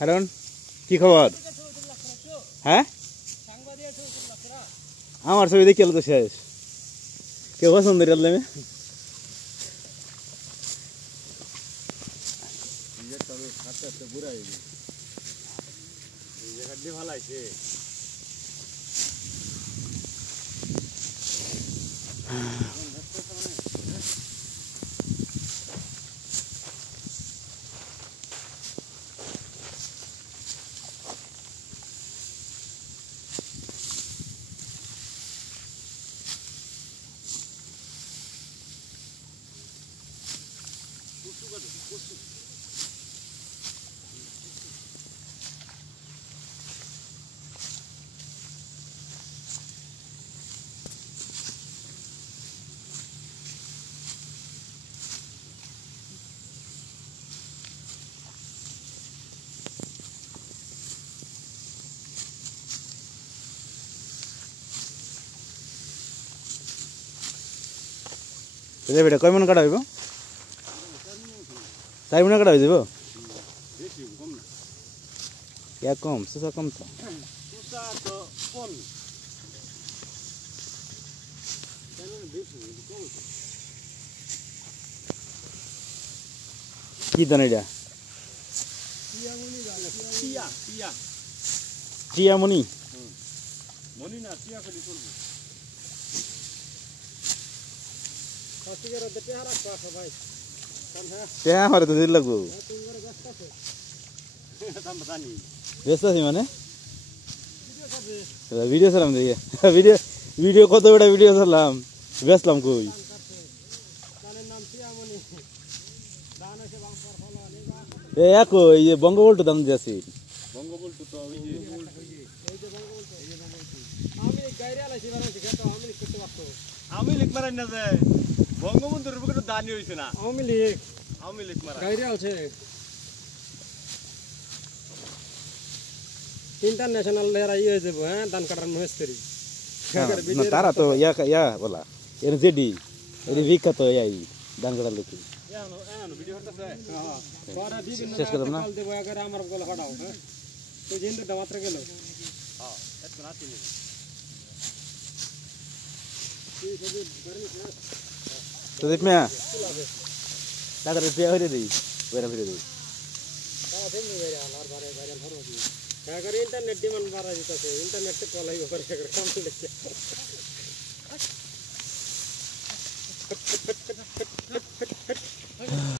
কারণ কি খবর? হ্যাঁ, আমার ছবি দেখে তো শেষ। কেউ পছন্দ করলে ভালো আছে। বেটা কয় মন কাটা হইব? 4 মন কাটা হয়ে যাব। কম সুসা কম তো কি দান এটা? টিয়ামনি মনি না টিয়া খালি চলবে। আমার তো দিল লাগবো ব্যস্ত আছি মানে ভিডিও চালাম দেখে ভিডিও কত বেটা ভিডিও চালাম বেসলাম কই একই বঙ্গবল্টু দাম দিয়েছি। বঙ্গবল্টু তো আমি লিখ মারাই না যে বঙ্গবন্ধুর উপরে দানি হইছে না। আমি লিখ মারা গাইরে আছে ইন্টারন্যাশনাল লেরা ইয়ে যাব। হ্যাঁ ধান কাটার মহেশতরি না তারা তো ইয়া বলা এর জেডি এর বিখ্যাত ইয়াই ধান কাটার লোক শেষ করলাম না আমার গলা ফাটাও। হ্যাঁ তো জিন্দুটা মাত্র গেল। তো দেখ মিয়া টাকার বিয়া হইরে দেই বেরা ফিরে দেই ইন্টারনেট ডিমান্ড বাড়া দিতেছে। ইন্টারনেট কল হইব করে কম